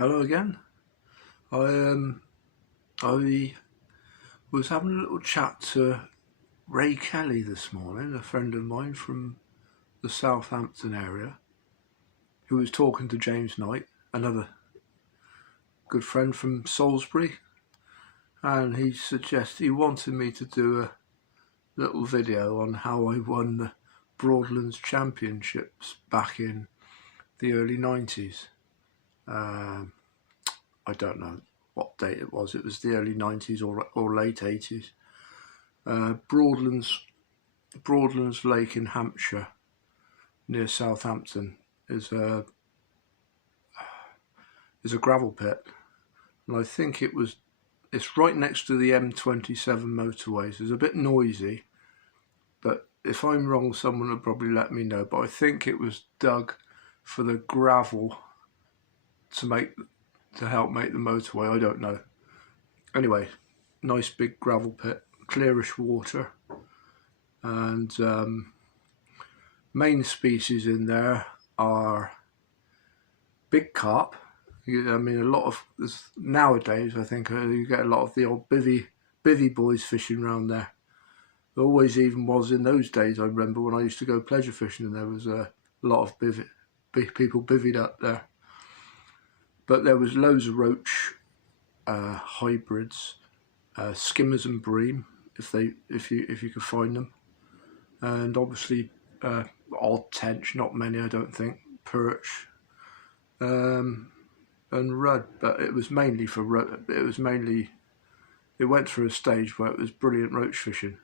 Hello again. I I was having a little chat to Ray Kelly this morning, a friend of mine from the Southampton area, who was talking to James Knight, another good friend from Salisbury, and he wanted me to do a little video on how I won the Broadlands Championships back in the early 90s. I don't know what date it was. It was the early 90s or late 80s. Broadlands Lake in Hampshire, near Southampton, is a gravel pit, and I think it's right next to the M27 motorway. So it's a bit noisy, but if I'm wrong, someone will probably let me know. But I think it was dug for the gravel to help make the motorway. I don't know. Anyway, nice big gravel pit, clearish water, and main species in there are big carp. I mean, a lot of nowadays, I think you get a lot of the old bivvy boys fishing around there. There always even was in those days. I remember when I used to go pleasure fishing, and there was a lot of people bivvied up there. But there was loads of roach hybrids, skimmers and bream, if you could find them, and obviously odd tench, not many, I don't think, perch, and rudd. But it was mainly it went through a stage where it was brilliant roach fishing,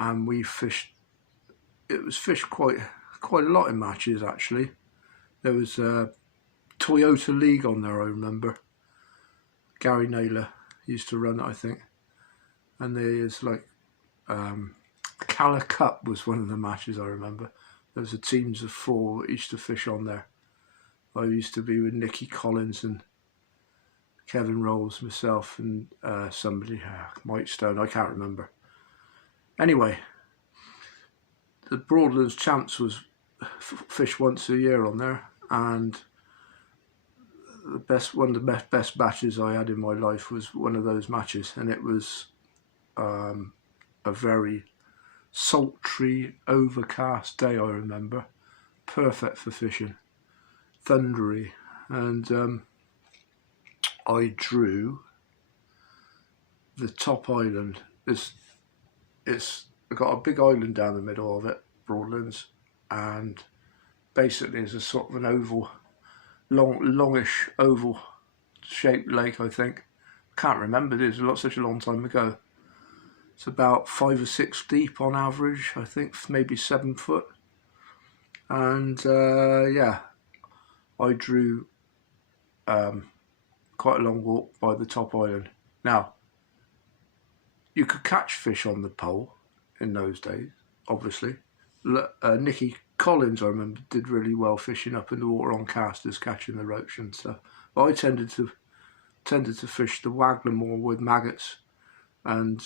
and it was fished quite a lot in matches actually. There was Toyota League on there, I remember. Gary Naylor used to run it, I think. And there's Calla Cup was one of the matches I remember. There was teams of 4 that used to fish on there. I used to be with Nicky Collins and Kevin Rolls, myself, and somebody, Mike Stone, I can't remember. Anyway, the Broadlands Champs was fished once a year on there, and one of the best batches I had in my life was one of those matches, and it was a very sultry, overcast day, I remember. Perfect for fishing, thundery, and I drew the top island. It's got a big island down the middle of it, Broadlands, and basically it's a sort of an oval, longish oval shaped lake, I think. Can't remember, it was such a long time ago. It's about 5 or 6 deep on average, I think, maybe 7 foot. And yeah, I drew quite a long walk by the top island. Now, you could catch fish on the pole in those days, obviously. Nicky Collins, I remember, did really well fishing up in the water on casters, catching the roach and stuff. But I tended to fish the Wagler more with maggots, and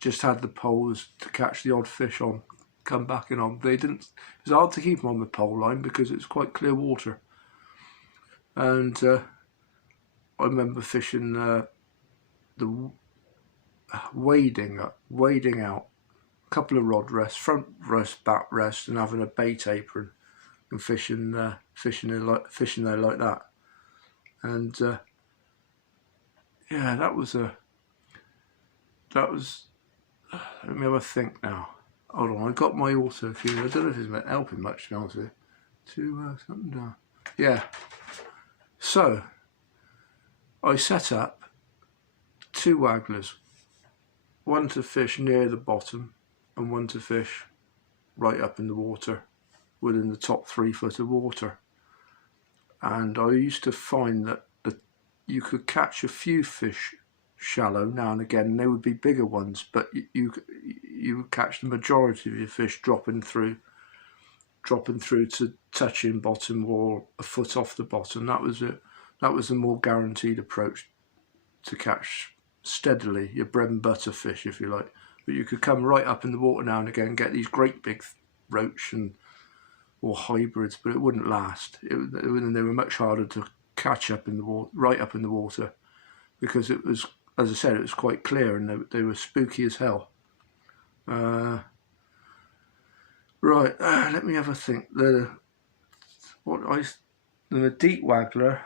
just had the poles to catch the odd fish on, come back in on. It was hard to keep them on the pole line because it's quite clear water. And I remember fishing the wading out. Couple of rod rests, front rest, back rest, and having a bait apron and fishing there like that. And yeah, that was let me have a think now. Hold on, I got my auto cue. I don't know if it's helping much, to be honest with you. Something down. Yeah. So I set up 2 Waglers, one to fish near the bottom, and one to fish right up in the water, within the top 3 foot of water. And I used to find that you could catch a few fish shallow now and again, and they would be bigger ones, but you would catch the majority of your fish dropping through to touching bottom or a foot off the bottom. That was a more guaranteed approach to catch steadily your bread and butter fish, if you like. But you could come right up in the water now and again and get these great big roach or hybrids, but it wouldn't last. They were much harder catch up in the water, right up in the water, because it was, as I said, it was quite clear and they were spooky as hell. Right, let me have a think. The deep Wagler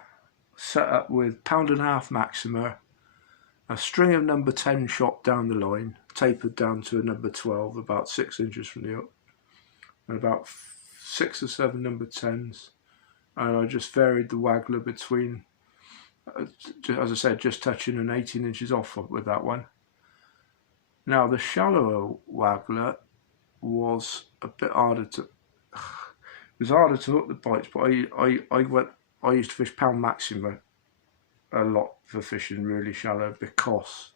set up with £1.5 Maxima, a string of number 10 shot down the line, tapered down to a number 12, about 6 inches from the hook, and about 6 or 7 number 10s. And I just varied the Wagler between, as I said, just touching and 18 inches off with that one. Now the shallower Wagler was a bit harder to, it was harder to hook the bites, but I used to fish £1 Maxima a lot for fishing really shallow, because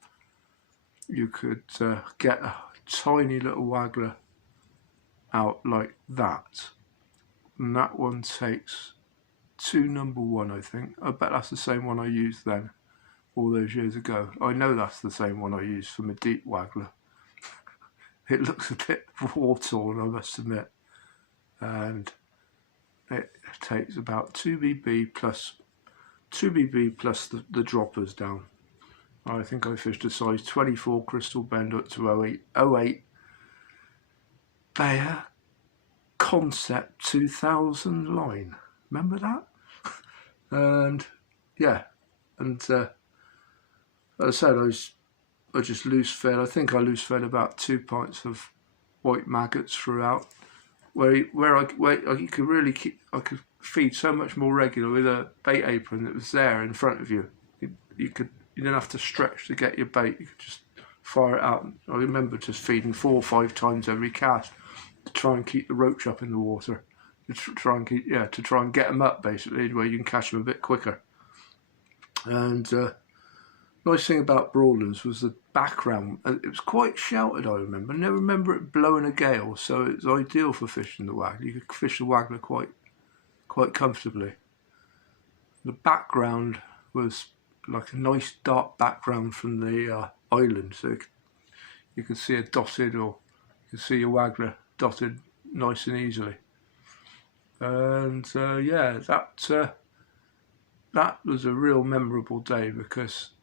you could get a tiny little Wagler out like that, and that one takes 2 number 1, I think. I bet that's the same one I used then, all those years ago. I know that's the same one I used for my deep Wagler. It looks a bit war-torn, I must admit, and it takes about 2BB plus the droppers down. I think I fished a size 24 crystal bend up to 08 Bayer Concept 2000 line. Remember that? And yeah, and as I said, I just loose fed. I think I loose fed about 2 pints of white maggots throughout, where you could really keep. I could feed so much more regular with a bait apron that was there in front of you. You didn't have to stretch to get your bait. You could just fire it out. I remember just feeding 4 or 5 times every cast to try and keep the roach up in the water. To try and get them up, basically, where you can catch them a bit quicker. And nice thing about Broadlands was the background. It was quite sheltered, I remember. I never remember it blowing a gale, so it's ideal for fishing the Wagler. You could fish the Wagler quite comfortably. The background was like a nice dark background from the island, so you could see a dotted, or you could see your Wagler dotted nice and easily. And yeah, that was a real memorable day, because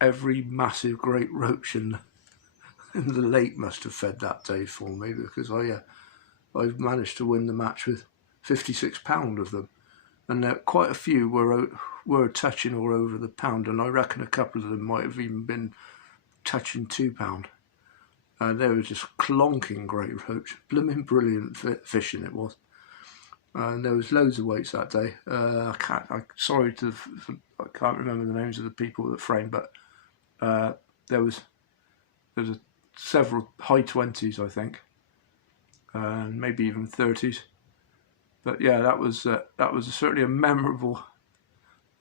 every massive great roach in the lake must have fed that day for me, because I managed to win the match with £56 of them, and quite a few were touching or over the pound, and I reckon a couple of them might have even been touching £2. They were just clonking great roach, blooming brilliant fishing it was. And there was loads of weights that day. I can't remember the names of the people that framed, but there was several high 20s, I think, and maybe even 30s. But yeah, that was certainly a memorable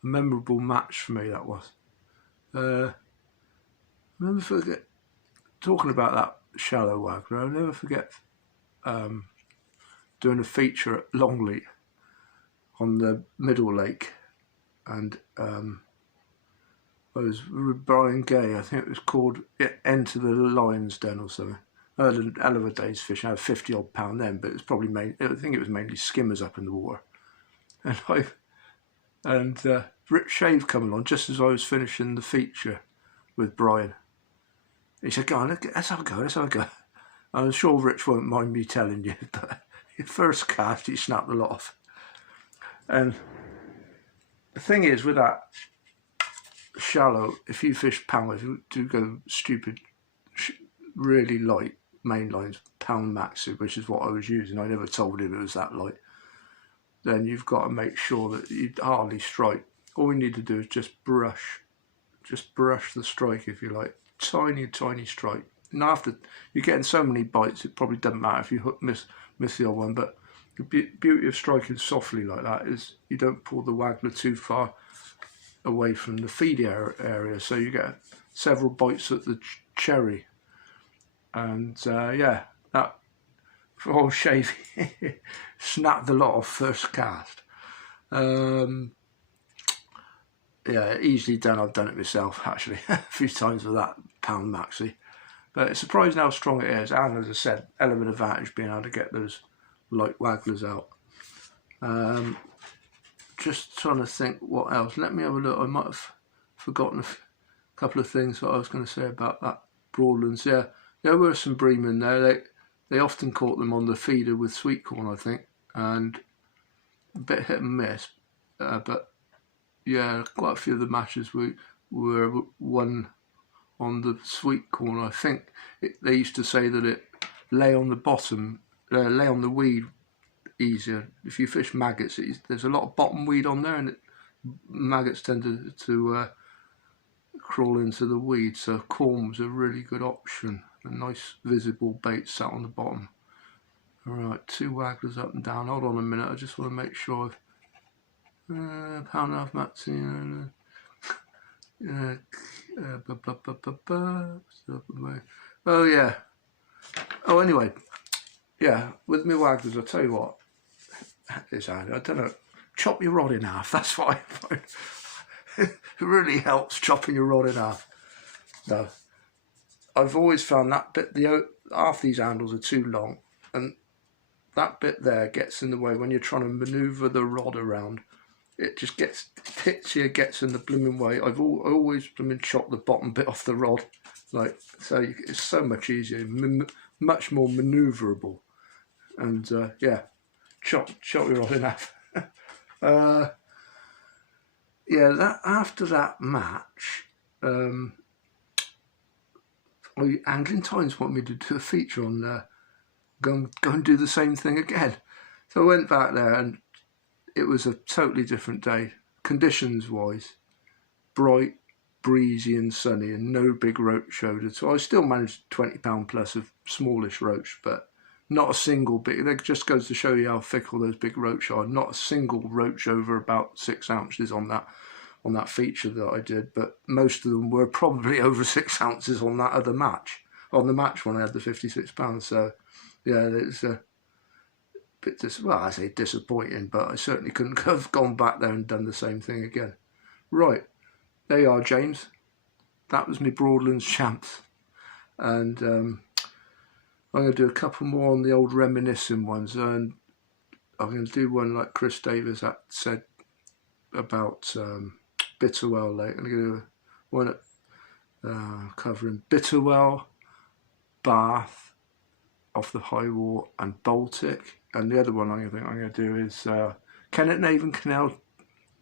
match for me. That was. I'll never forget, talking about that shallow Wagler, I'll never forget doing a feature at Longleat on the Middle Lake, and I was with Brian Gay. I think it was called Enter the Lion's Den or something. I had a hell of a day's fishing. I had 50 odd pound then, but it was probably I think it was mainly skimmers up in the water. And Rich Shave come along just as I was finishing the feature with Brian. He said, "Go on, let's have a go." I'm sure Rich won't mind me telling you, but your first cast, he snapped the lot off. And the thing is, with that shallow, if you fish pound, if you do go stupid, really light main lines, pound maxi, which is what I was using, I never told him it was that light, then you've got to make sure that you hardly strike. All you need to do is just brush the strike, if you like. Tiny strike. And after you're getting so many bites, it probably doesn't matter if you miss the odd one. But the beauty of striking softly like that is you don't pull the Wagler too far away from the feed area, so you get several bites at the cherry. And yeah, that old Shave snapped the lot off first cast. Yeah, easily done. I've done it myself actually a few times with that pound maxi. But it's surprising how strong it is, and as I said, element advantage being able to get those light Waglers out. just trying to think what else. Let me have a look. I might have forgotten a couple of things that I was going to say about that Broadlands. Yeah, there were some bream in there. They often caught them on the feeder with sweet corn, I think, and a bit hit and miss. But yeah, quite a few of the matches were won on the sweet corn. I think they used to say that it lay on the bottom, lay on the weed easier. If you fish maggots, there's a lot of bottom weed on there, and maggots tend to crawl into the weed. So corn was a really good option. A nice visible bait sat on the bottom. All right, 2 wagglers up and down. Hold on a minute. I just want to make sure I've pound and a half mats. Oh yeah. Oh, anyway, yeah. With me wagglers, I'll tell you what. I don't know. Chop your rod in half. That's what I find. It really helps chopping your rod in half. No, I've always found that bit. Half these handles are too long, and that bit there gets in the way when you're trying to manoeuvre the rod around. It just hits you, gets in the blooming way. I always chopped the bottom bit off the rod, it's so much easier, much more manoeuvrable, and yeah, chop your rod in half. Yeah, after that match, Angling Times want me to do a feature on go and do the same thing again. So I went back there, and it was a totally different day, conditions-wise. Bright, breezy and sunny, and no big roach showed. So I still managed £20 plus of smallish roach, but not a single big. That just goes to show you how fickle those big roach are. Not a single roach over about 6 ounces on that feature that I did, but most of them were probably over 6 ounces on that other match. On the match when I had the £56. So yeah, it's a bit I say disappointing, but I certainly couldn't have gone back there and done the same thing again. Right, there you are, James. That was me Broadlands champs, and I'm going to do a couple more on the old reminiscing ones, and I'm going to do one like Chris Davis said about Bitterwell Lake. I'm going to do one covering Bitterwell, Bath, off the High Wall, and Baltic. And the other one I think I'm going to do is Kennet Navan Canal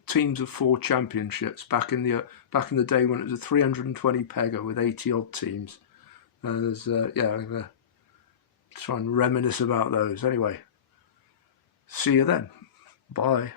teams of 4 championships back in the day when it was a 320 pegger with 80 odd teams. And yeah, I'm going to try and reminisce about those. Anyway, see you then. Bye.